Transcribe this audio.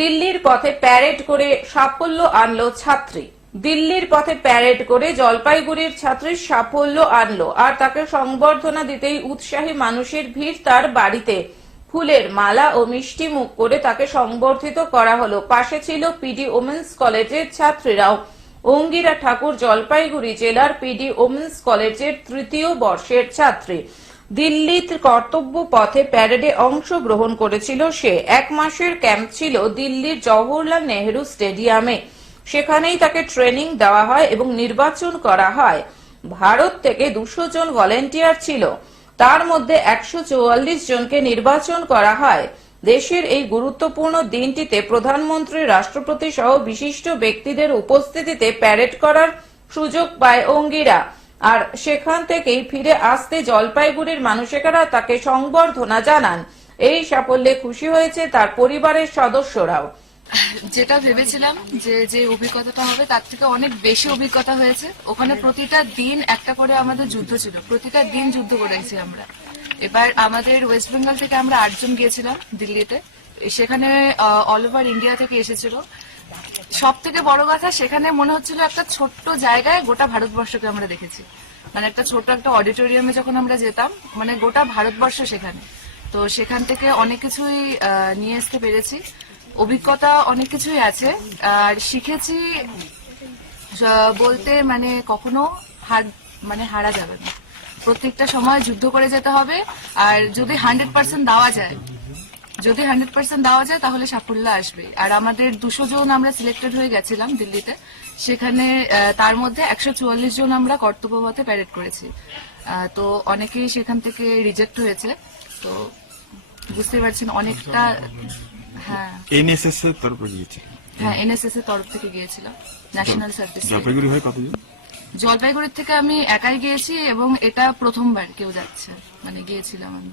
দিল্লির পথে প্যারেড করে সাফল্য আনলো ছাত্রী। দিল্লির পথে প্যারেড করে জলপাইগুড়ির ছাত্রীর সাফল্য আনলো আর তাকে সংবর্ধনা দিতেই উৎসাহী মানুষের ভিড় তার বাড়িতে। ফুলের মালা ও মিষ্টি মুখ করে তাকে সংবর্ধিত করা হলো। পাশে ছিল পিডি ওমেন্স কলেজের ছাত্রীরাও। অঙ্গিরা ঠাকুর জলপাইগুড়ি জেলার পিডি ওমেন্স কলেজের তৃতীয় বর্ষের ছাত্রী। দিল্লির কর্তব্য পথে প্যারেডে অংশগ্রহণ করেছিল সে। এক মাসের ক্যাম্প ছিল দিল্লির জওহরলাল নেহেরু স্টেডিয়ামে। সেখানেই তাকে ট্রেনিং দেওয়া হয় এবং নির্বাচন করা হয়। ভারত থেকে দুশো জন ভলেন্টিয়ার ছিল। তার মধ্যে একশো চুয়াল্লিশ জনকে নির্বাচন করা হয়। দেশের এই গুরুত্বপূর্ণ দিনটিতে প্রধানমন্ত্রী, রাষ্ট্রপতি সহ বিশিষ্ট ব্যক্তিদের উপস্থিতিতে প্যারেড করার সুযোগ পায় অঙ্গিরা। আর সেখান থেকেই ফিরে আসতে জলপাইগুড়ির মানুষেরা তাকে সংবর্ধনা জানান। এই সাফল্যে খুশি হয়েছে তার পরিবারের সদস্যরাও। যেটা ভেবেছিলাম যে যে অভিজ্ঞতাটা হবে তার থেকে অনেক বেশি অভিজ্ঞতা হয়েছে। ওখানে প্রতিটা দিন একটা করে আমাদের যুদ্ধ ছিল। প্রতিটা দিন যুদ্ধ করেছি আমরা। এবার আমাদের ওয়েস্ট বেঙ্গল থেকে আমরা আটজন গিয়েছিলাম দিল্লিতে। সেখানে অল ওভার ইন্ডিয়া থেকে এসেছিল। সব থেকে বড় কথা, সেখানে মনে হচ্ছিল একটা ছোট্ট জায়গায় গোটা ভারতবর্ষকে আমরা দেখেছি। মানে একটা ছোট একটা অডিটোরিয়ামে যখন আমরা যেতাম মানে গোটা ভারতবর্ষ সেখানে। তো সেখান থেকে অনেক কিছুই নিয়ে আসতে পেরেছি। অভিজ্ঞতা অনেক কিছুই আছে। আর শিখেছি বলতে মানে কখনো হার মানে হারা যাবে না। প্রত্যেকটা সময় যুদ্ধ করে যেতে হবে। আর যদি হান্ড্রেড পার্সেন্ট দেওয়া যায় যদি হান্ড্রেড পার্সেন্ট দেওয়া যায় তাহলে সাফল্য আসবে আর আমাদের দুশো জন আমরা সিলেক্টেড হয়ে গেছিলাম দিল্লিতে। সেখানে তার মধ্যে একশো চুয়াল্লিশ জন আমরা কর্তব্য পথে প্যারেড করেছি তো অনেকেই সেখান থেকে রিজেক্ট হয়েছে। তো বুঝতে পারছেন অনেকটা হ্যাঁ। এনএসএস এর তরফে গিয়েছে হ্যাঁ এনএসএস এর তরফ থেকে গিয়েছিলাম। ন্যাশনাল সার্ভিস জলপাইগুড়ি হয়ে কতজন? জলপাইগুড়ির থেকে আমি একাই গিয়েছি এবং এটা প্রথমবার কেউ যাচ্ছে। মানে গিয়েছিলাম আমি।